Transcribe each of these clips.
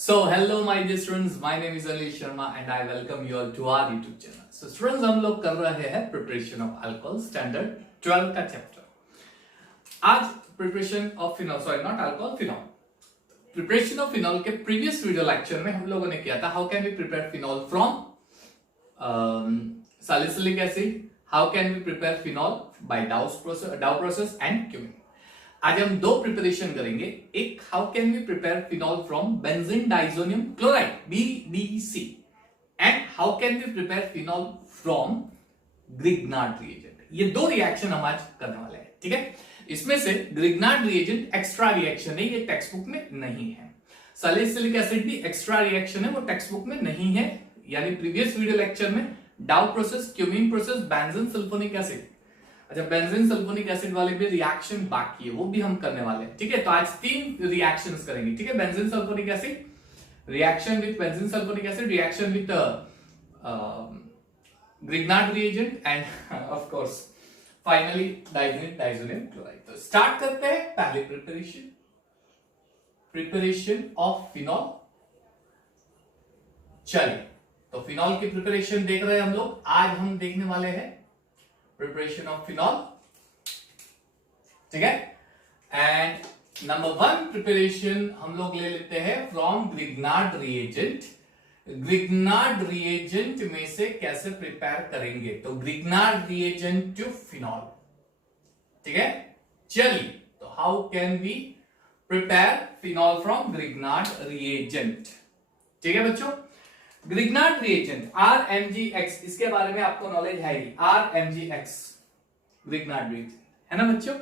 So hello my dear students, my name is Anil Sharma and I welcome you all to our YouTube channel. So students हम लोग कर रहे हैं preparation of alcohol standard 12 का chapter. आज preparation of phenol, sorry not alcohol, phenol. Preparation of phenol के previous video lecture में हम लोगों ने किया था how can we prepare phenol from salicylic acid, how can we prepare phenol by Dow process and cumene. आज हम दो प्रिपरेशन करेंगे। एक, how can we prepare phenol from benzene diazonium chloride BDC, and how can we prepare phenol from Grignard reagent. ये दो reaction हम आज करने वाले हैं, ठीक है। इसमें से ग्रिग्नार्ड रिएजेंट एक्स्ट्रा रिएक्शन है, ये टेक्स्ट बुक में नहीं है। सैलिसिलिक एसिड भी एक्स्ट्रा रिएक्शन है, वो टेक्स्ट बुक में नहीं है। यानी प्रीवियस वीडियो लेक्चर में डाउ process, cumin process, benzene sulphonic acid, अच्छा बेंजीन सल्फोनिक एसिड वाले भी रिएक्शन बाकी है, वो भी हम करने वाले हैं, ठीक है। तो आज तीन रिएक्शंस करेंगे, ठीक है। Benzene sulphonic acid reaction with benzene sulphonic acid, reaction with Grignard reagent end of course finally diazonium chloride. तो स्टार्ट करते हैं पहले प्रिपरेशन ऑफ फिनॉल। चलिए, तो फिनॉल की प्रिपरेशन देख रहे हैं हम लोग। आज हम देखने वाले हैं प्रिपरेशन ऑफ फिनॉल, ठीक है। एंड नंबर 1 प्रिपरेशन हम लोग ले लेते हैं from Grignard reagent. Grignard reagent में से कैसे प्रिपेयर करेंगे, तो ग्रिग्नार्ड रिएजेंट टू फिनॉल, ठीक है। चलिए, तो how can we prepare phenol from Grignard reagent, ठीक है बच्चों। ग्रिग्नार्ड रिएजेंट RMgX, इसके बारे में आपको नॉलेज है ही। RMgX ग्रिग्नार्ड रिएजेंट है ना बच्चों,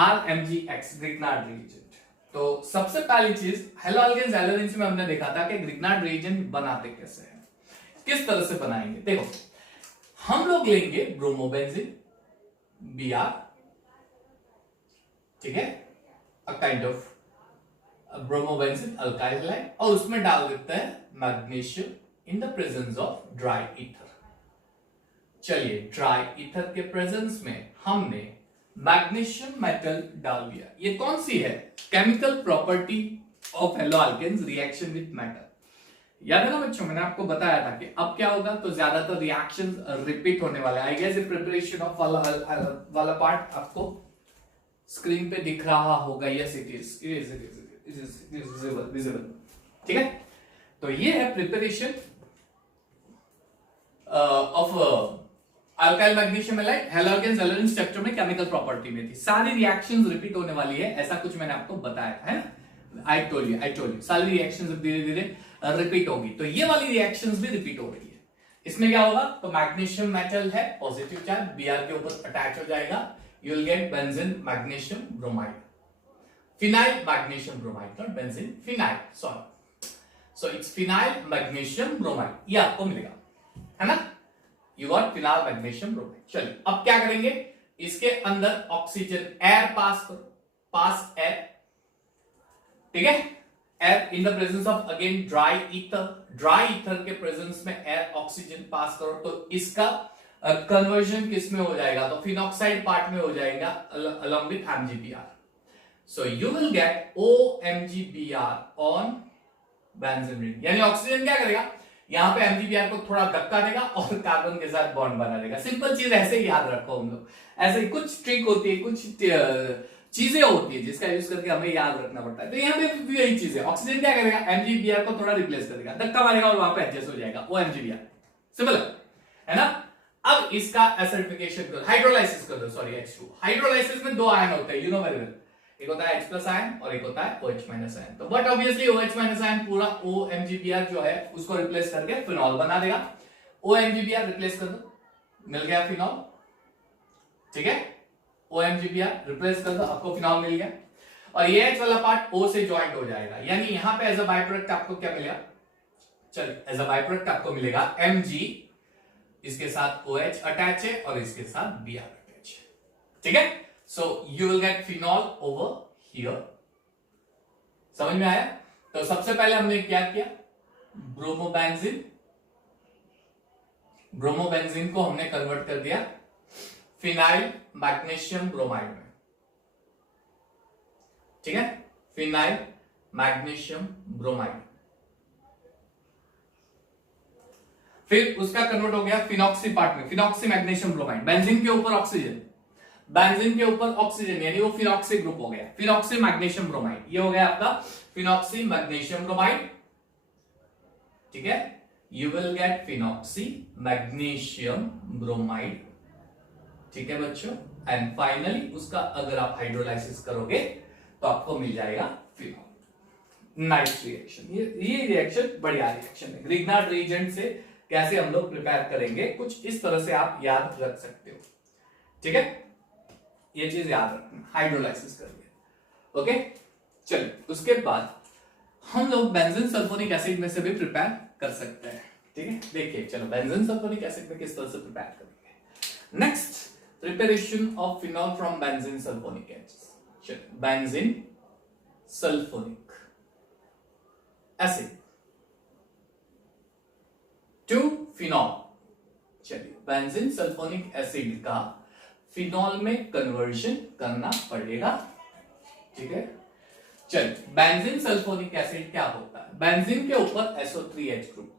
RMgX ग्रिग्नार्ड रिएजेंट। तो सबसे पहली चीज, हेलोअल्केन्स एल्केन्स में हमने देखा था कि ग्रिग्नार्ड रिएजेंट बनाते कैसे हैं, किस तरह से बनाएंगे। देखो, हम लोग लेंगे ब्रोमोबेंजीन Br, ठीक है, a kind of bromobenzene alkyl halide, और उसमें डाल देते हैं magnesium in the presence of dry ether. चलिए, ड्राई ईथर के प्रेजेंस में हमने मैग्नीशियम मेटल डाल दिया। ये कौन सी है, chemical property of haloalkanes, reaction with metal. याद है ना बच्चों, मैंने आपको बताया था कि अब क्या होगा, तो ज्यादातर रिएक्शंस रिपीट होने वाले हैं। आई गेस प्रिपरेशन ऑफ वाला पार्ट आपको स्क्रीन पे दिख रहा होगा। यस इट इज विजिबल, ठीक है। तो ये है preparation of alkyl magnesium halide. Haloalkanes alkenes chapter में केमिकल प्रॉपर्टी में थी, सारी रिएक्शंस रिपीट होने वाली है, ऐसा कुछ मैंने आपको बताया था, है ना। आई टोल्ड यू सारी रिएक्शंस धीरे धीरे रिपीट होगी। तो ये वाली रिएक्शंस भी रिपीट हो रही है। इसमें क्या होगा, तो मैग्नीशियम मेटल है, पॉजिटिव चार्ज Br के ऊपर अटैच हो जाएगा, you will get benzene magnesium bromide, phenyl magnesium bromide, not benzene, phenyl, sorry. So it's phenyl magnesium bromide, ये आपको मिलेगा, है ना। You got phenyl magnesium bromide. चलिए, अब क्या करेंगे, इसके अंदर ऑक्सीजन, एयर पास करो, पास एयर, ठीक है। Air in the presence of again dry ether के प्रेजेंस में एयर ऑक्सीजन पास करो, तो इसका कन्वर्जन किस में हो जाएगा, तो फिनॉक्साइड पार्ट में हो जाएगा along with MgBr. So you will get OMgBr on benzene ring. यानी ऑक्सीजन क्या करेगा, यहां पे MgBr को थोड़ा धक्का देगा और कार्बन के साथ बॉन्ड बना देगा। सिंपल चीज ऐसे ही याद रखो हम लोग, ऐसे कुछ ट्रिक होती है, कुछ चीजें होती है जिसका यूज करके हमें याद रखना पड़ता है। तो यहाँ पे भी यही चीज है, ऑक्सीजन क्या करेगा, MgBr को थोड़ा रिप्लेस कर देगा, धक्का मारेगा और वहां पे एडजस्ट हो जाएगा OMgBr। सिंपल है ना। अब इसका एसिडिफिकेशन करो, हाइड्रोलाइसिस कर दो, सॉरी H2। हाइड्रोलाइसिस में दो आयन होते हैं, यू नो वेरी वेल, एक होता है H+ आयन और एक होता है OH- आयन। तो बट ऑब्वियसली OH- आयन पूरा OMgBr जो है उसको रिप्लेस करके फिनॉल बना देगा। OMgBr रिप्लेस कर दो, मिल गया फिनॉल, ठीक है। OMgBr रिप्लेस कर दो, आपको फिनॉल मिल गया। और ये H वाला पार्ट O से ज्वाइंट हो जाएगा, यानी यहां पे एज अ बाय प्रोडक्ट आपको क्या मिलेगा, चलिए एज अ बाय प्रोडक्ट आपको मिलेगा Mg, इसके साथ OH अटैच है और इसके साथ Br अटैच है, ठीक है। So you will get phenol over here. समझ में आया। तो सबसे पहले हमने क्या किया, ब्रोमोबेंजीन को हमने कन्वर्ट कर दिया फिनाइल मैग्नीशियम ब्रोमाइड में, ठीक है, फिनाइल मैग्नीशियम ब्रोमाइड। फिर उसका कन्वर्ट हो गया फिनॉक्सी पार्ट में, फिनॉक्सी मैग्नीशियम ब्रोमाइड, बेंजीन के ऊपर ऑक्सीजन, बेंजीन के ऊपर ऑक्सीजन यानी वो फिनॉक्सी ग्रुप हो गया, फिनॉक्सी मैग्नीशियम ब्रोमाइड, ये हो गया आपका फिनॉक्सी मैग्नीशियम ब्रोमाइड, ठीक है, you will get phenoxy magnesium bromide, ठीक है बच्चों, एंड फाइनली उसका अगर आप हाइड्रोलाइसिस करोगे तो आपको मिल जाएगा फिनॉल। नाइस रिएक्शन, ये रिएक्शन बढ़िया रिएक्शन है। ग्रिग्नार्ड रिएजेंट से कैसे हम लोग प्रिपेयर करेंगे, कुछ इस तरह से आप याद रख सकते हो, ठीक है, ये चीज याद रखना, हाइड्रोलाइसिस करिए। ओके, चलिए उसके बाद हम लोग बेंजीन सल्फोनिक एसिड में से भी प्रिपेयर कर सकते हैं, ठीक है। देखिए चलो बेंजीन सल्फोनिक एसिड में किस तरह से प्रिपेयर करेंगे। Next, preparation of phenol from benzene sulphonic acid, benzene sulphonic acid to phenol. चलिए बेंजीन सल्फोनिक एसिड का फिनॉल में कन्वर्जन करना पड़ेगा, ठीक है। चलिए बेंजीन सल्फोनिक एसिड क्या होता है, बेंजीन के ऊपर SO3H group,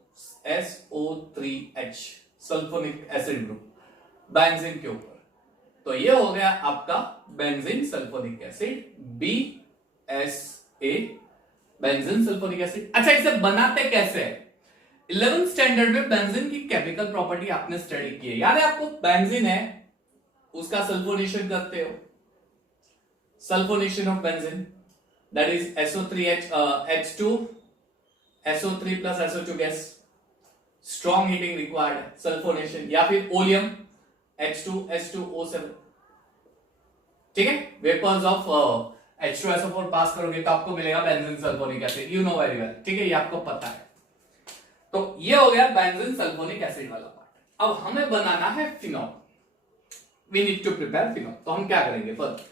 SO3H sulphonic acid group benzene के ऊपर, तो ये हो गया आपका benzene sulphonic acid BSA, benzene sulphonic acid. अच्छा इसे बनाते कैसे है, 11th स्टैंडर्ड में बेंजीन की केमिकल प्रॉपर्टी आपने स्टडी की है, याद है आपको, बेंजीन है उसका सल्फोनेशन करते हो, sulphonation of benzene that is SO3H H2 SO3 plus SO2 gas, strong heating required, sulphonation, या फिर ओलियम H2H2O7, ठीक है, वेपर्स ऑफ H2SO4 पास करोगे तो आपको मिलेगा benzene sulphonic acid, you know very well, ठीक है, ये आपको पता है। तो ये हो गया बेंजीन सल्फोनिक एसिड वाला पार्ट। अब हमें बनाना है phenol, we need to prepare phenol, तो हम क्या करेंगे फर्स्ट,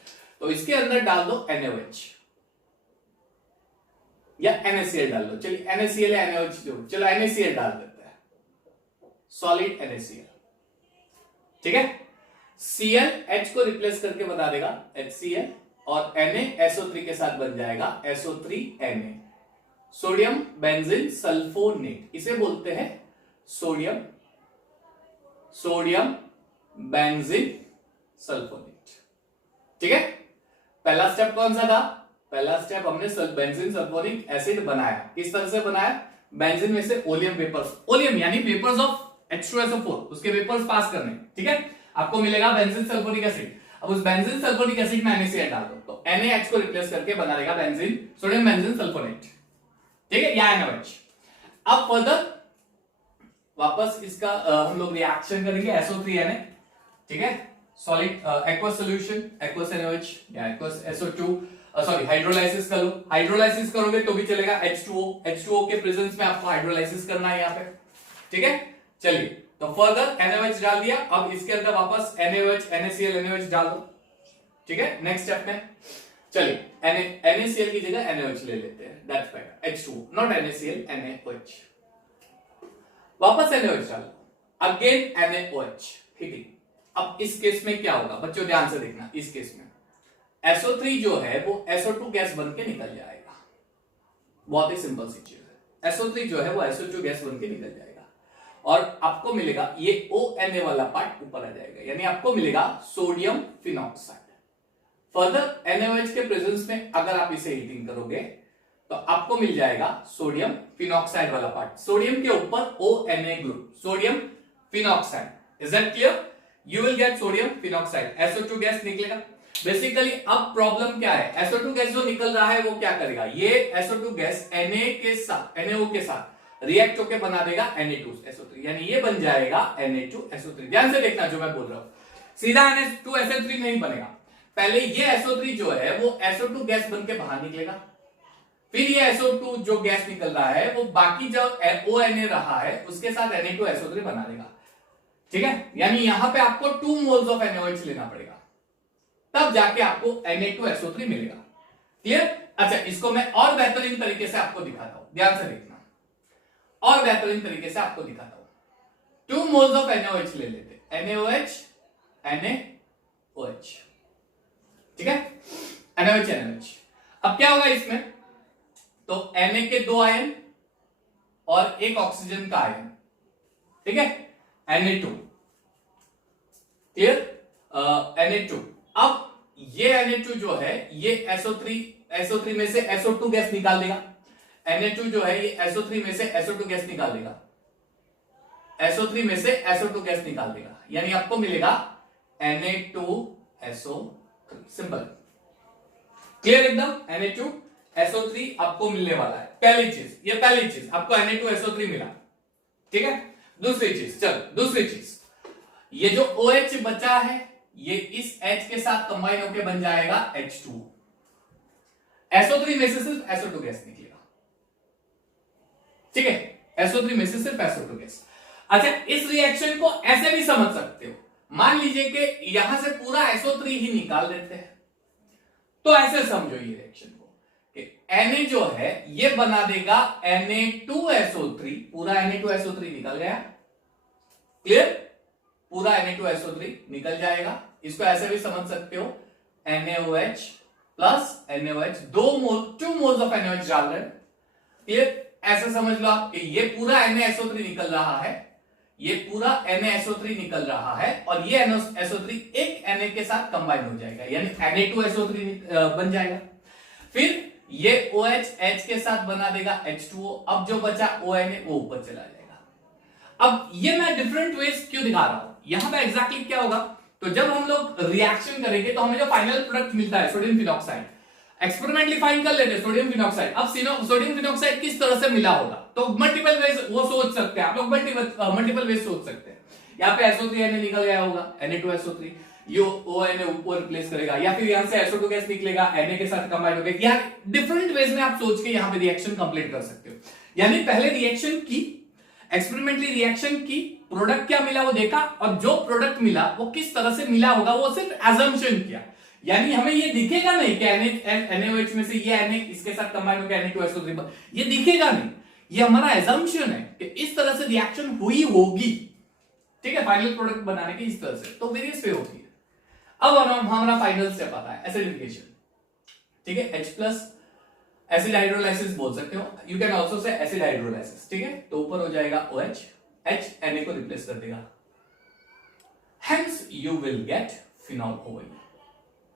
तो इसके अंदर डाल दो NaOH या NaCl डाल दो, चलिए NaCl या NaOH जो, चलो NaCl डाल देते हैं, सॉलिड NaCl, ठीक है, Cl H को रिप्लेस करके बता देगा HCl, और Na SO3 के साथ बन जाएगा SO3Na, सोडियम बेंजीन सल्फोनेट, इसे बोलते हैं सोडियम बेंजीन सल्फोनेट, ठीक है। पहला स्टेप कौन सा था, पहला स्टेप हमने बेंजीन सल्फोनिक एसिड बनाया, किस तरह से बनाया, बेंजीन में से ओलियम वेपर्स, ओलियम यानी वेपर्स ऑफ H2SO4, उसके वेपर्स पास करने, ठीक है, आपको मिलेगा बेंजीन सल्फोनिक एसिड। अब उस बेंजीन सल्फोनिक एसिड में NaCl डाल दो, तो NaH को रिप्लेस करके बना देगा बेंजीन सोडियम बेंजीन सल्फोनेट, ठीक है, या NaOH। अब फर्दर वापस इसका हम लोग रिएक्शन करेंगे SO3Na, ठीक है, solid aqueous solution, aqueous NaOH या एक्वस SO2, सॉरी हाइड्रोलाइसिस कर लो, हाइड्रोलाइसिस करोगे तो भी चलेगा H2O के प्रेजेंस में आपको हाइड्रोलाइसिस करना है यहाँ पे, ठीक है। चलिए तो फर्दर NaOH डाल दिया, अब इसके अंदर वापस NaOH NaCl NaOH डाल दो, ठीक है। नेक्स्ट स्टेप में चलिए NaCl की जगह NaOH ले लेते हैं, that's better, H2O not NaCl NaOH, वापस NaOH डाल दो, अगेन NaOH, हीटिंग। अब इस केस में क्या होगा बच्चों, ध्यान से देखना, इस केस में SO3 जो है वो SO2 गैस बन के निकल जाएगा, बहुत ही सिंपल सी चीज है, SO3 जो है वो SO2 गैस बन के निकल जाएगा, और आपको मिलेगा ये ONA वाला पार्ट ऊपर आ जाएगा, यानी आपको मिलेगा सोडियम फिनॉक्साइड। फर्दर NaOH के प्रेजेंस में अगर आप इसे हीटिंग करोगे तो आपको मिल जाएगा सोडियम फिनॉक्साइड वाला पार्ट, सोडियम के ऊपर ONA group, sodium phenoxide, is that clear, you will get sodium phenoxide, SO2 gas निकलेगा। बेसिकली अब प्रॉब्लम क्या है, SO2 गैस जो निकल रहा है वो क्या करेगा, ये SO2 गैस Na के साथ NaO के साथ रिएक्ट होकर बना देगा Na2SO3, यानी ये बन जाएगा Na2SO3। ध्यान से देखना जो मैं बोल रहा हूं, सीधा Na2SO3 नहीं बनेगा, पहले ये SO3 जो है वो SO2 गैस बन के बाहर निकलेगा, फिर ये SO2 जो गैस निकल रहा है वो बाकी जो ONA रहा है उसके साथ Na2SO3 बना देगा, ठीक है। यानी यहां पे आपको 2 मोल्स ऑफ NaOH लेना पड़ेगा, तब जाके आपको Na2SO3 मिलेगा, क्लियर। अच्छा इसको मैं और बेहतरीन तरीके से आपको दिखाता हूं, ध्यान से देखना, और बेहतरीन तरीके से आपको दिखाता हूं। 2 मोल्स ऑफ NaOH ले लेते, NaOH NaOH, ठीक है, NaOH NaOH। अब क्या होगा इसमें, तो Na के 2 आयन और एक ऑक्सीजन का आयन, ठीक है, Na2, क्लियर, Na2। अब ये Na2 जो है ये SO3 में से SO2 गैस निकाल देगा। Na2 जो है ये SO3 में से SO2 गैस निकाल देगा, SO3 में से SO2 गैस निकाल देगा, यानी आपको मिलेगा Na2SO3, सिंपल, क्लियर एकदम। Na2SO3 आपको मिलने वाला है, पहली चीज, ये पहली चीज आपको Na2SO3 मिला, ठीक है। दूसरी चीज, चलो दूसरी चीज, ये जो OH बचा है ये इस H के साथ कंबाइन होकर बन जाएगा H2। SO3 में से सिर्फ SO2 गैस निकलेगा, ठीक है, SO3 में से सिर्फ SO2 गैस। अच्छा, इस रिएक्शन को ऐसे भी समझ सकते हो, मान लीजिए कि यहां से पूरा SO3 ही निकाल देते हैं, तो ऐसे समझो ये रिएक्शन को कि Na जो है ये बना देगा Na2SO3, पूरा Na2SO3 निकल गया, क्लियर, पूरा Na2SO3 निकल जाएगा। इसको ऐसे भी समझ सकते हो NaOH plus NaOH, 2 moles of NaOH डाल रहे हैं, क्लियर, ऐसे समझ लो आप कि ये पूरा NaSO3 निकल रहा है, ये पूरा NaSO3 निकल रहा है, और ये NaSO3 एक Na के साथ कंबाइन हो जाएगा, यानी Na2SO3 बन जाएगा। फिर ये OH H के साथ बना देगा H2O, अब जो बचा ONA वो ऊपर चला जाएगा। अब ये मैं डिफरेंट वेज क्यों दिखा रहा हूं, यहां पे एग्जैक्टली क्या होगा, तो जब हम लोग रिएक्शन करेंगे तो हमें जो फाइनल प्रोडक्ट मिलता है सोडियम फिनॉक्साइड, एक्सपेरिमेंटली फाइंड कर लेते हैं सोडियम फिनॉक्साइड। अब सोडियम फिनॉक्साइड किस तरह से मिला होगा, तो मल्टीपल वेज वो सोच सकते हैं आप लोग, मल्टीपल वेज सोच सकते हैं। यहाँ पे SO3 Na निकल गया होगा, Na2SO3, ये ONA ऊपर रिप्लेस करेगा, या फिर यहां से SO2 गैस निकलेगा, Na के साथ कंबाइन होगा, या डिफरेंट वेज में आप सोच के यहाँ पे रिएक्शन कंप्लीट कर सकते हो। यानी पहले रिएक्शन की, एक्सपेरिमेंटली रिएक्शन की, प्रोडक्ट क्या मिला वो देखा, और जो प्रोडक्ट मिला वो किस तरह से मिला होगा वो सिर्फ एजम्पशन किया। यानी हमें ये दिखेगा नहीं कि NaOH में से ये Na इसके साथ कंबाइन होकर Na2SO3, ये दिखेगा नहीं, ये हमारा एजम्पशन है कि इस तरह से रिएक्शन हुई होगी, ठीक है, फाइनल प्रोडक्ट बनाने की इस तरह से, तो वेरियस वे होती है। अब हमारा फाइनल स्टेप आता है एसिडिफिकेशन, ठीक है, H+ एसिड हाइड्रोलाइसिस बोल सकते हो, you can also say acid hydrolysis, ठीक है। तो ऊपर हो जाएगा OH, H Na को रिप्लेस कर देगा, hence you will get phenol OH।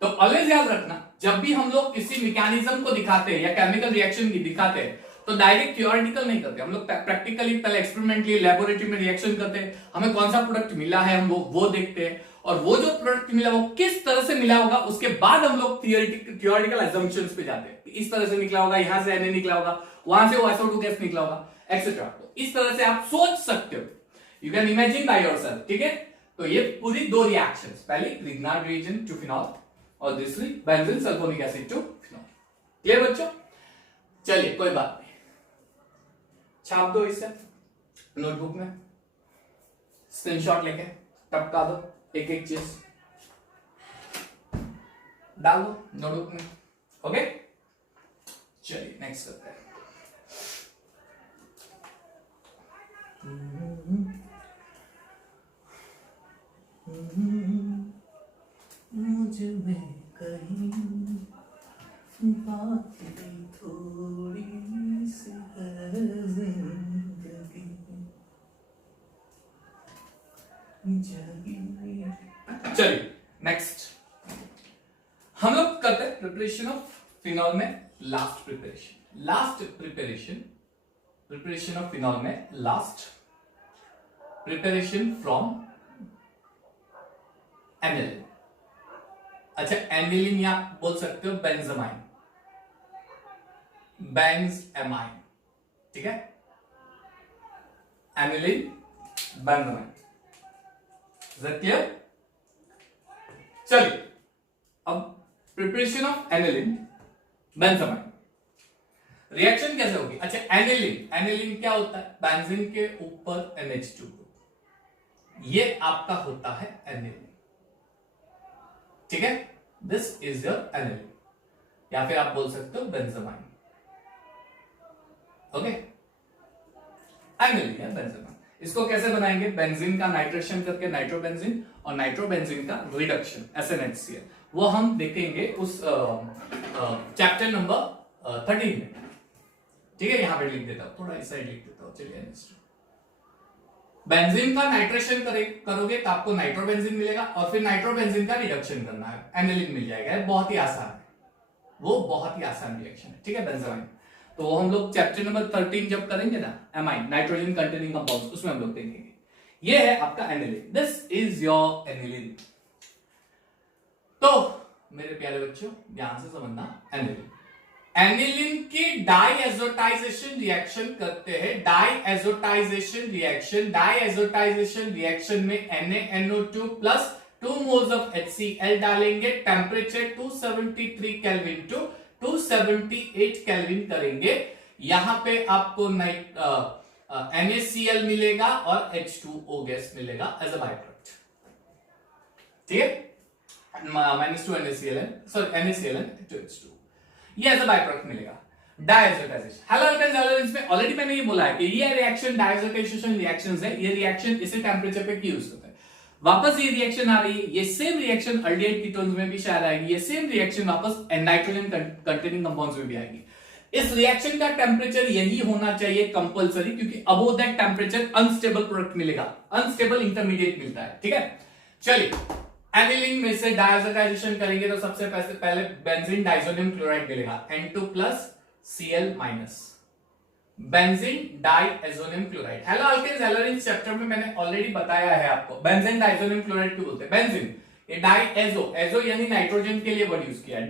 तो ऑलवेज याद रखना, जब भी हम लोग किसी मैकेनिज्म को दिखाते हैं या केमिकल रिएक्शन की दिखाते हैं तो डायरेक्ट थ्योरेटिकल नहीं करते, हम लोग प्रैक्टिकली पहले एक्सपेरिमेंटली लैबोरेटरी में रिएक्शन करते हैं, हमें कौन सा प्रोडक्ट मिला है हम वो देखते हैं, और वो जो प्रोडक्ट मिला वो किस तरह से मिला होगा, उसके बाद हम लोग थ्योरेटिकल अजम्पशंस पे जाते हैं, इस तरह से निकला होगा, यहां से Na निकला होगा, वहां से SO2 गैस निकला होगा, एक्सेट्रा। तो इस तरह से आप सोच सकते हो, you can imagine by yourself, ठीक है। तो ये पूरी दो रिएक्शंस, पहली ग्रिग्नार्ड रिएजेंट टू फिनॉल और दूसरी benzene sulphonic acid to phenol, clear बच्चों। चलिए कोई बात नहीं, छाप दो इसे नोटबुक में, स्क्रीनशॉट लेके टपका दो, एक एक चीज डाल दो नोटबुक में, ओके। चलिए नेक्स्ट करते हैं। मुझ में कहीं बात थोड़ी सी है जिंदगी जगी। चलिए नेक्स्ट हम लोग करते हैं प्रिपरेशन ऑफ फिनॉल में लास्ट प्रिपरेशन ऑफ फिनॉल में लास्ट प्रिपरेशन फ्रॉम एनिलिन। अच्छा, एनिलिन या बोल सकते हो बेंजामाइन, बेंजामाइन, ठीक है, एनिलिन बेंजामाइन, क्लियर। चलिए अब प्रिपरेशन ऑफ एनिलिन बेंजामाइन, रिएक्शन कैसे होगी। अच्छा, एनिलिन क्या होता है, बेंजीन के ऊपर NH2, ये आपका होता है एनिलिन, ठीक है, दिस इज योर एनिलिन, या फिर आप बोल सकते हो बेंजामाइन, ओके, एनिलिन है बेंजामाइन। इसको कैसे बनाएंगे, बेंजीन का नाइट्रेशन करके नाइट्रोबेंजीन और नाइट्रोबेंजीन का रिडक्शन SNHCl, वो हम देखेंगे उस चैप्टर नंबर 13 में, ठीक है। यहां पे लिख देता हूं, थोड़ा इस साइड लिख देता हूं, चलिए बेंजीन का नाइट्रेशन करोगे तो आपको नाइट्रोबेंजीन मिलेगा और फिर नाइट्रोबेंजीन का रिडक्शन करना है, एनिलीन मिल जाएगा। बहुत ही आसान है, वो बहुत ही आसान रिएक्शन है, ठीक है। बेंजामाइन तो वो हम लोग चैप्टर नंबर 13 जब करेंगे ना, एमाइन नाइट्रोजन कंटेनिंग कंपाउंड्स, उसमें हम लोग देखेंगे। ये है आपका aniline, this is your aniline. तो मेरे प्यारे बच्चों ध्यान से समझना, एनिलीन एनिलीन की डाइएजोटाइजेशन रिएक्शन करते हैं। डाइएजोटाइजेशन रिएक्शन में NaNO2 plus 2 moles of HCl डालेंगे, टेम्परेचर 273 केल्विन टू 278 केल्विन करेंगे। यहां पे आपको NaCl मिलेगा और H2O गैस मिलेगा एज अ बाय प्रोडक्ट, ठीक है। -2 NaCl sorry NaCl and 2H2 ये एज अ बाय प्रोडक्ट मिलेगा। डायजोटाइजेशन हैलोजेन हैलोजेंस में ऑलरेडी मैंने ये बोला है कि ये रिएक्शन डायजोटाइजेशन रिएक्शंस है। ये रिएक्शन इसी टेंपरेचर पे यूज होता है। वापस ये रिएक्शन आ रही है, ये सेम रिएक्शन अल्डिहाइड कीटोन्स में भी शायद आएगी, ये सेम रिएक्शन वापस नाइट्रोजन कंटेनिंग कंपाउंड्स में भी आएगी। इस रिएक्शन का टेंपरेचर यही होना चाहिए कंपलसरी, क्योंकि above that temperature unstable product मिलेगा, अनस्टेबल इंटरमीडिएट मिलता है, ठीक है। चलिए एनिलीन में से डायजोटाइजेशन करेंगे तो सबसे पहले बेंजीन डाइजोनियम क्लोराइड मिलेगा, N2+Cl-, benzene diazonium chloride. Haloalkanes alkanes chapter में मैंने ऑलरेडी बताया है आपको बेंजीन डाइएजोनियम क्लोराइड क्यों बोलते हैं। बेंजीन ये डाइएजो, एजो यानी नाइट्रोजन के लिए वर्ड यूज किया है,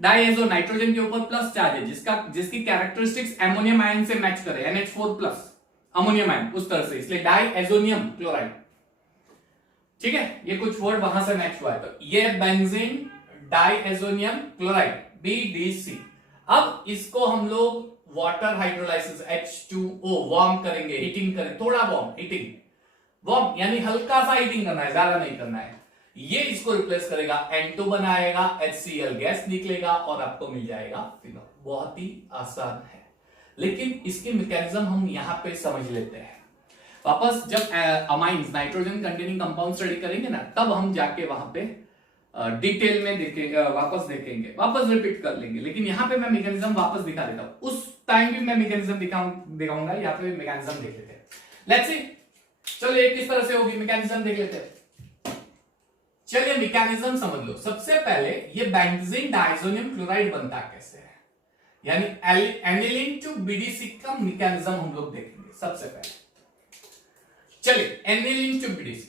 डाइएजो नाइट्रोजन के ऊपर प्लस चार्ज है, जिसकी कैरेक्टरिस्टिक्स अमोनियम आयन से मैच करे, NH4+ अमोनियम आयन उस तरह से, इसलिए डाइएजोनियम क्लोराइड, ठीक है। ये कुछ वर्ड वहां से मैच हुआ है, तो ये बेंजीन डाइएजोनियम क्लोराइड BDC। अब इसको हम लोग वाटर हाइड्रोलाइसिस H2O वार्म करेंगे, हीटिंग करेंगे, थोड़ा वार्म यानी हल्का सा हीटिंग करना है, ज्यादा नहीं करना है। ये इसको रिप्लेस करेगा, N2 बनाएगा, HCl गैस निकलेगा और आपको मिल जाएगा फिनॉल। बहुत ही आसान है, लेकिन इसके मैकेनिज्म हम यहां पे समझ लेते हैं। वापस जब amines nitrogen containing compound study करेंगे ना, तब हम जाके वहां पे डिटेल में देखेंगे, वापस देखेंगे, वापस रिपीट कर लेंगे। लेकिन यहाँ पे मैं मैकेनिज्म वापस दिखा देता हूं, उस टाइम भी मैं मैकेनिज्म दिखाऊंगा, यहाँ पे मैकेनिज्म देख लेते हैं। लेट्स सी, चलो ये किस तरह से होगी, मैकेनिज्म देख लेते हैं। चलिए मैकेनिज्म समझ लो। सबसे पहले ये बेंजीन डाइएजोनियम क्लोराइड बनता कैसे है, यानी एनिलीन टू BDC का मैकेनिज्म हम लोग देखेंगे सबसे पहले। चलिए एनिलीन टू BDC,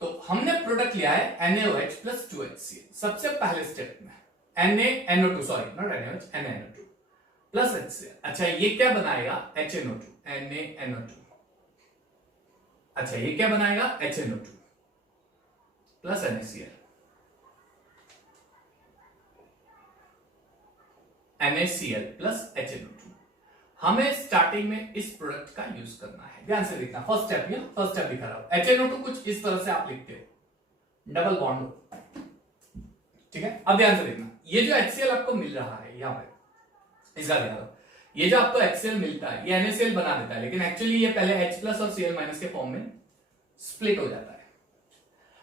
तो हमने प्रोडक्ट लिया है NaOH प्लस 2HCl। सबसे पहले स्टेप में NaNO2 sorry not NaOH, NaNO2 plus HCl। अच्छा ये क्या बनाएगा, HNO2, NaNO2। अच्छा ये क्या बनाएगा, HNO2 plus NaCl, NaCl plus HNO2। हमें स्टार्टिंग में इस प्रोडक्ट का यूज करना है, ध्यान से देखना। फर्स्ट स्टेप दिखा रहा हूं, HNO2 कुछ इस तरह से आप लिखते हो, डबल बॉन्ड हो, ठीक है। अब ध्यान से देखना, ये जो HCl आपको मिल रहा है यहाँ पे, इसका दिखा रहा हूं, ये जो आपको HCl मिलता है ये NaCl बना देता है, लेकिन एक्चुअली ये पहले H+ और Cl- के फॉर्म में स्प्लिट हो जाता है।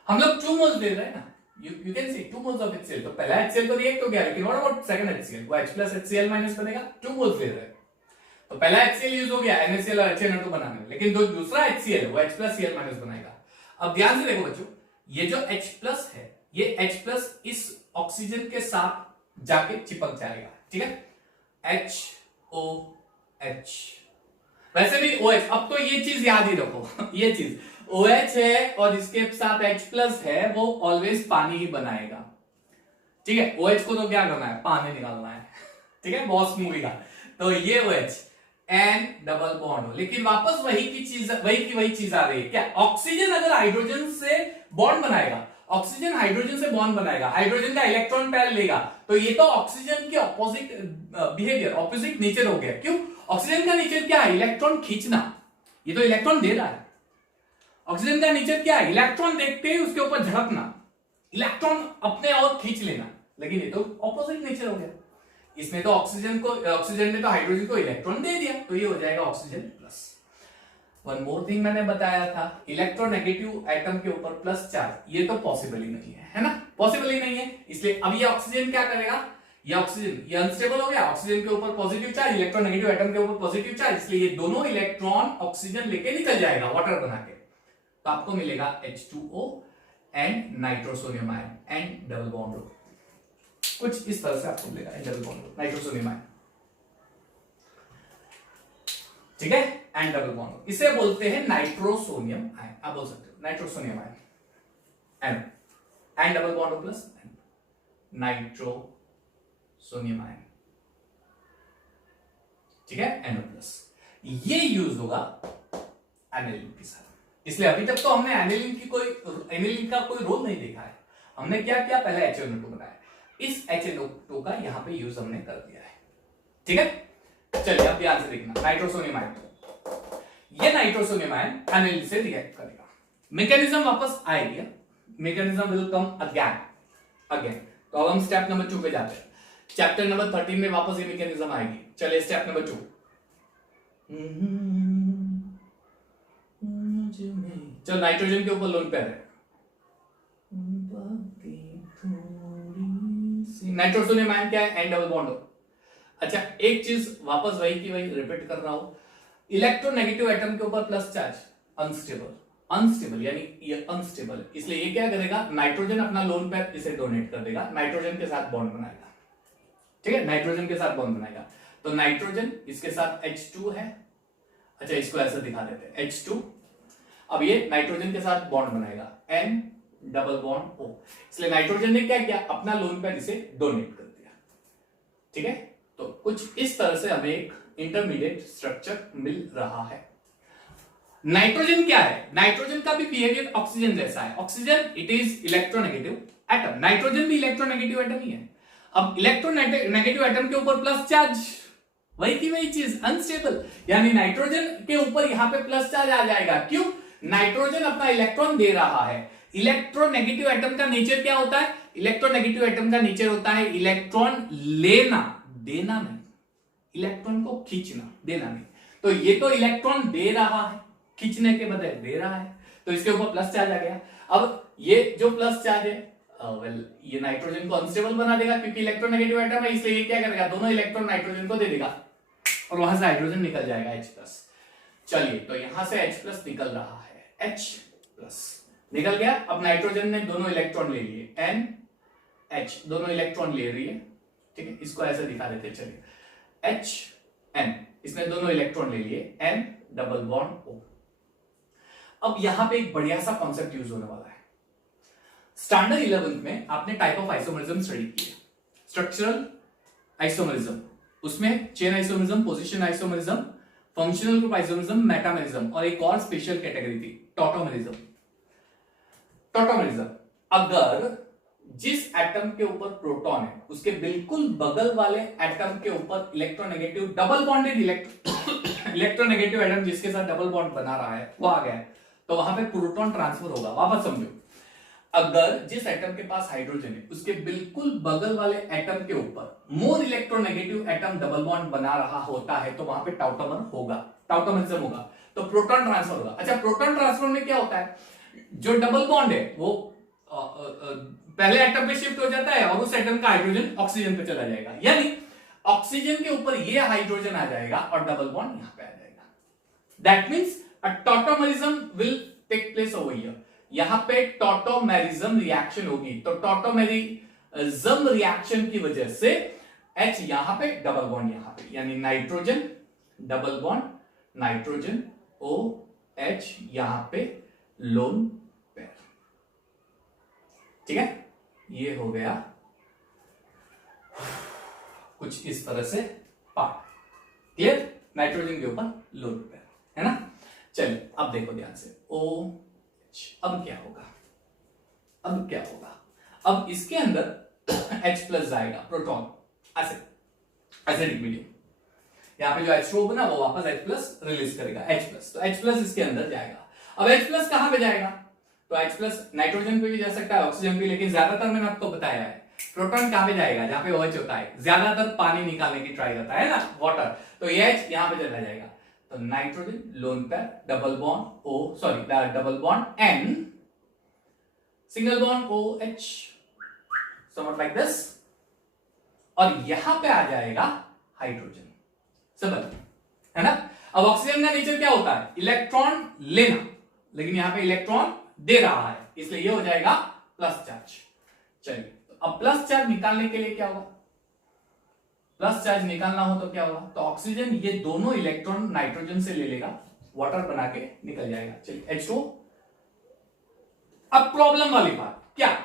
हम लोग 2 मोल्स दे रहे हैं ना, you can see 2 moles of HCl, तो पहला HCl तो रिएक्ट हो गया, लेकिन व्हाट अबाउट सेकंड HCl, वो H+ HCl- बनेगा, 2 मोल्स दे रहे हैं, तो पहला HCl यूज हो गया NaCl और HNO2 बनाने में, लेकिन जो दूसरा HCl है वो H+ Cl- बनाएगा। अब ध्यान से देखो बच्चों, ये जो H+ है, ये H+ इस ऑक्सीजन के साथ जाके चिपक जाएगा, ठीक है, HOH। वैसे भी OH, अब तो ये चीज याद ही रखो ये चीज OH है और इसके साथ H+ है, वो ऑलवेज पानी ही बनाएगा, ठीक है। OH को तो क्या करना है, पानी निकालना है, ठीक है, बॉस मूवी का। तो ये OH N डबल बॉन्ड हो, लेकिन वापस वही की चीज आ रही है, क्या ऑक्सीजन अगर हाइड्रोजन से बॉन्ड बनाएगा, ऑक्सीजन हाइड्रोजन से बॉन्ड बनाएगा, हाइड्रोजन का इलेक्ट्रॉन पैर लेगा, तो ये तो ऑक्सीजन के ऑपोजिट बिहेवियर, ऑपोजिट नेचर हो गया। क्यों, ऑक्सीजन का नेचर क्या है, इलेक्ट्रॉन खींचना, ये तो इलेक्ट्रॉन दे रहा है। ऑक्सीजन का नेचर क्या है, इलेक्ट्रॉन देखते ही उसके ऊपर झड़कना, इलेक्ट्रॉन अपने और खींच लेना, लेकिन ये तो ऑपोजिट नेचर हो गया। इसमें तो ऑक्सीजन ने तो हाइड्रोजन को इलेक्ट्रॉन दे दिया, तो ये हो जाएगा oxygen plus. One more thing मैंने बताया था, इलेक्ट्रोनेगेटिव एटम के ऊपर प्लस चार्ज, ये तो पॉसिबल ही नहीं है, है ना, पॉसिबल ही नहीं है। इसलिए अब ये ऑक्सीजन क्या करेगा, ये ऑक्सीजन, ये अनस्टेबल हो गया, ऑक्सीजन के ऊपर पॉजिटिव चार्ज, इलेक्ट्रोनेगेटिव एटम के ऊपर पॉजिटिव चार्ज, इसलिए ये दोनों इलेक्ट्रॉन ऑक्सीजन लेके निकल जाएगा वाटर बना के, तो आपको मिलेगा H2O and nitrosonium ion and double bond, कुछ इस तरह से आपको मिलेगा डबल बॉन्ड नाइट्रोसोनियम आयन, ठीक है, एंड डबल बॉन्ड, इसे बोलते हैं नाइट्रोसोनियम आयन, आप बोल सकते हो nitrosonium ion and double bond plus nitrosonium ion, ठीक है, NO प्लस। ये यूज होगा एनिलीन के साथ, इसलिए अभी तक तो हमने एनिलीन का कोई रोल नहीं देखा है, हमने क्या किया, पहले HNO2 बनाया, इस HNO2 का यहां पे यूज हमने कर दिया है, ठीक है। चलिए अब ध्यान से देखना, नाइट्रोसोनियम आयन, ये नाइट्रोसोनियम आयन एनिलीन से रिएक्ट करेगा, मैकेनिज्म वापस आएगी, मैकेनिज्म विल कम अगेन। तो अब हम स्टेप नंबर 2 पे जाते हैं, चैप्टर नंबर 13 में वापस ये मैकेनिज्म आएगी। चलिए स्टेप नंबर 2, चलो नाइट्रोजन के ऊपर लोन पेयर है, नाइट्रोसोनियम आयन क्या है, एंड डबल बॉन्ड। अच्छा एक चीज वापस वही की वही रिपीट कर रहा हूं, इलेक्ट्रोनेगेटिव एटम के ऊपर प्लस चार्ज, अनस्टेबल यानी ये अनस्टेबल, इसलिए ये क्या करेगा, नाइट्रोजन अपना लोन पेयर इसे डोनेट कर देगा, नाइट्रोजन के साथ बॉन्ड बनाएगा, ठीक है, नाइट्रोजन के साथ बॉन्ड बनाएगा, तो नाइट्रोजन इसके साथ H2 है, अच्छा इसको ऐसा दिखा देते हैं H2, अब ये नाइट्रोजन के साथ बॉन्ड बनाएगा N डबल बॉन्ड O, इसलिए नाइट्रोजन ने क्या किया, अपना लोन पेयर इसे डोनेट कर दिया, ठीक है। तो कुछ इस तरह से हमें एक इंटरमीडिएट स्ट्रक्चर मिल रहा है। नाइट्रोजन क्या है, नाइट्रोजन का भी बिहेवियर ऑक्सीजन जैसा है, oxygen it is electronegative atom, nitrogen भी इलेक्ट्रोनेगेटिव एटम ही है। अब इलेक्ट्रोनेगेटिव एटम के ऊपर प्लस चार्ज, वही की वही चीज, अनस्टेबल, यानी नाइट्रोजन के ऊपर यहां पे प्लस चार्ज आ जाएगा, क्यों, नाइट्रोजन अपना इलेक्ट्रॉन दे रहा है। इलेक्ट्रोनेगेटिव एटम का नेचर क्या होता है, इलेक्ट्रोनेगेटिव एटम का नेचर होता है इलेक्ट्रॉन लेना, देना नहीं, इलेक्ट्रॉन को खींचना, देना नहीं, तो ये तो इलेक्ट्रॉन दे रहा है, खींचने के बदले दे रहा है, तो इसके ऊपर प्लस चार्ज आ गया। अब ये जो प्लस चार्ज है ये नाइट्रोजन को अनस्टेबल बना देगा, क्योंकि इलेक्ट्रोनेगेटिव एटम है, इसलिए ये क्या करेगा, दोनों इलेक्ट्रॉन नाइट्रोजन को दे देगा और वहां से हाइड्रोजन निकल जाएगा H+। चलिए तो यहां से H+ निकल रहा है, H+ निकल गया। अब नाइट्रोजन ने दोनों इलेक्ट्रॉन ले लिए, NH दोनों इलेक्ट्रॉन ले रही है, ठीक है, इसको ऐसे दिखा देते, चलिए HN इसने दोनों इलेक्ट्रॉन ले लिए, N डबल बॉन्ड O। अब यहां पे एक बढ़िया सा कॉन्सेप्ट यूज होने वाला है, स्टैंडर्ड 11th में आपने टाइप ऑफ आइसोमरिज्म स्टडी किया, स्ट्रक्चरल आइसोमरिज्म, उसमें chain isomerism, position isomerism, functional group isomerism, metamerism, और एक और स्पेशल कैटेगरी थी टॉटोमरिज्म। टॉटोमरिज्म, अगर जिस एटम के ऊपर प्रोटॉन है उसके बिल्कुल बगल वाले एटम के ऊपर electronegative double bonded electronegative atom जिसके साथ डबल बॉन्ड बना रहा है वो आ गया, तो वहां पे प्रोटॉन ट्रांसफर होगा। वापस समझो, अगर जिस एटम के पास हाइड्रोजन है उसके बिल्कुल बगल वाले एटम के ऊपर more electronegative atom double bond बना रहा होता है तो वहां पे टॉटोमर होगा, टॉटोमरिज्म होगा, तो प्रोटॉन ट्रांसफर होगा। अच्छा प्रोटॉन ट्रांसफर में क्या होता है, जो डबल बॉन्ड है वो पहले एटम पे शिफ्ट हो जाता है और उस एटम का हाइड्रोजन ऑक्सीजन पे चला जाएगा, यानी ऑक्सीजन के ऊपर ये हाइड्रोजन आ जाएगा और डबल बॉन्ड यहां पे आ जाएगा। That means a tautomerism will take place over here, यहां पे टॉटोमेरिज्म रिएक्शन होगी, तो टॉटोमेरिज्म रिएक्शन की वजह से H यहां पे डबल बॉन्ड यहां पे, यानी nitrogen double bond nitrogen OH यहां पे लोन पेयर, ठीक है, ये हो गया कुछ इस तरह से पार्ट, क्लियर, नाइट्रोजन के ऊपर लोन पेयर है ना। चलिए अब देखो ध्यान से, OH अब क्या होगा, अब क्या होगा, अब इसके अंदर H+ जाएगा, प्रोटॉन एसिडिक मीडियम, यहां पे जो H2O बना वो वापस H+ रिलीज करेगा, H+, तो H+ इसके अंदर जाएगा। अब H+ कहां पे जाएगा, तो H+ नाइट्रोजन पे भी जा सकता है, ऑक्सीजन पे, लेकिन ज्यादातर मैंने आपको बताया है प्रोटॉन कहां पे जाएगा, जहां पे OH होता है, ज्यादातर पानी निकालने की ट्राई करता है ना, वाटर, तो ये H यहां पे चला जाएगा, तो nitrogen lone pair double bond O, sorry double bond N, single bond OH, somewhat like this, और यहां पे आ जाएगा हाइड्रोजन। समझ है ना। अब ऑक्सीजन का नेचर क्या होता है, इलेक्ट्रॉन लेना, लेकिन यहां पे इलेक्ट्रॉन दे रहा है, इसलिए ये हो जाएगा प्लस चार्ज। चलिए, तो अब प्लस चार्ज निकालने के लिए क्या होगा, प्लस चार्ज निकालना हो तो क्या होगा, तो ऑक्सीजन ये दोनों इलेक्ट्रॉन नाइट्रोजन से ले लेगा, वाटर बना के निकल जाएगा। चलिए H2O। अब प्रॉब्लम वाली बात क्या,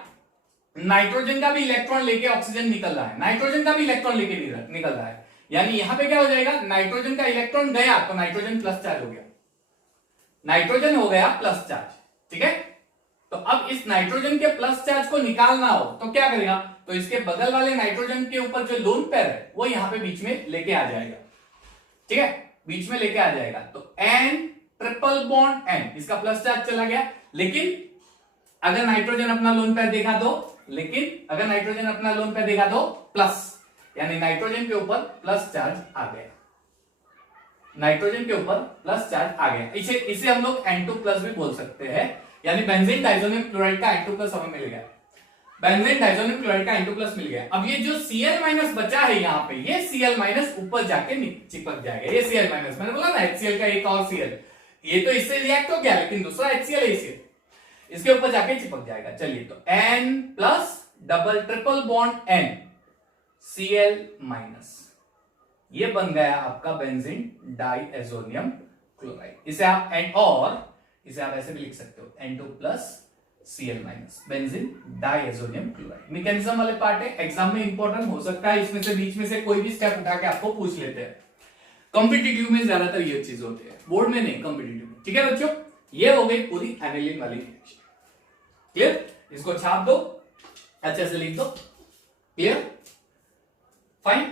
नाइट्रोजन का भी इलेक्ट्रॉन लेके ऑक्सीजन निकल रहा है, नाइट्रोजन का भी इलेक्ट्रॉन लेके निकल रहा है, यानी यहां पे क्या हो जाएगा, नाइट्रोजन का इलेक्ट्रॉन गया तो नाइट्रोजन प्लस चार्ज हो गया, नाइट्रोजन हो गया प्लस चार्ज। ठीक है, तो अब इस नाइट्रोजन के प्लस चार्ज को निकालना हो तो क्या करेगा, तो इसके बगल वाले नाइट्रोजन के ऊपर जो लोन पेयर है वो यहां पे बीच में लेके आ जाएगा। ठीक है, बीच में लेके आ जाएगा, तो N ट्रिपल बॉन्ड N, इसका प्लस चार्ज चला गया, लेकिन अगर नाइट्रोजन अपना लोन पेयर देखा तो, लेकिन अगर नाइट्रोजन अपना लोन पेयर देखा तो प्लस, यानी नाइट्रोजन के ऊपर प्लस चार्ज आ गया, नाइट्रोजन के ऊपर प्लस चार्ज आ गया। इसे हम लोग N2 प्लस भी बोल सकते हैं, यानी बेंजीन डाइजोनियम क्लोराइड का N2 प्लस हमें मिल गया, बेंजीन डाइजोनियम क्लोराइड का N2 प्लस मिल गया। अब ये जो Cl माइनस बचा है यहाँ पे, ये Cl माइनस ऊपर जाके चिपक जाएगा, ये Cl माइनस, मैंने बोला ना HCl का एक और Cl, ये तो इससे रिएक्ट हो गया, लेकिन दूसरा HCl है इसे, इसके ऊपर जाके चिपक जाएगा। चलिए, तो N plus double triple bond N Cl minus, ये बन गया आपका बेंजीन डाइएजोनियम क्लोराइड। इसे आप इसे आप ऐसे भी लिख सकते हो, N2 plus Cl minus benzene diazonium chloride. Mechanism वाले पार्ट है, एग्जाम में इंपॉर्टेंट हो सकता है, इसमें से बीच में से कोई भी स्टेप उठा के आपको पूछ लेते हैं। कॉम्पिटिटिव में ज्यादातर ये चीज होती है, बोर्ड में नहीं, कॉम्पिटिटिव में। ठीक है बच्चों, ये हो गई पूरी एनिलीन वाली रिएक्शन। क्लियर, इसको छाप दो, अच्छे से लिख दो, क्लियर, फाइन।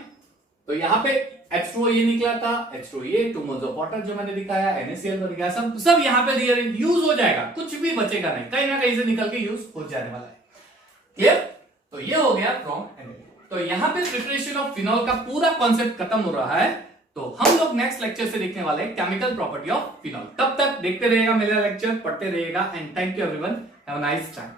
तो यहां पे H2O ये निकला था, H2O ये 2 मोल्स ऑफ वाटर जो मैंने दिखाया, NaCl बन गया, सब यहां पे यूज हो जाएगा, कुछ भी बचेगा नहीं, कहीं ना कहीं से निकल के यूज हो जाने वाला है। क्लियर, तो ये हो गया फ्रॉम एनिलीन। तो यहां पे प्रिपरेशन ऑफ फिनॉल का पूरा कॉन्सेप्ट खत्म हो रहा है। तो हम लोग नेक्स्ट लेक्चर से देखने वाले हैं केमिकल प्रॉपर्टी ऑफ फिनॉल। तब तक देखते रहिएगा मेरा लेक्चर, पढ़ते रहिएगा, and thank you everyone, have a nice time.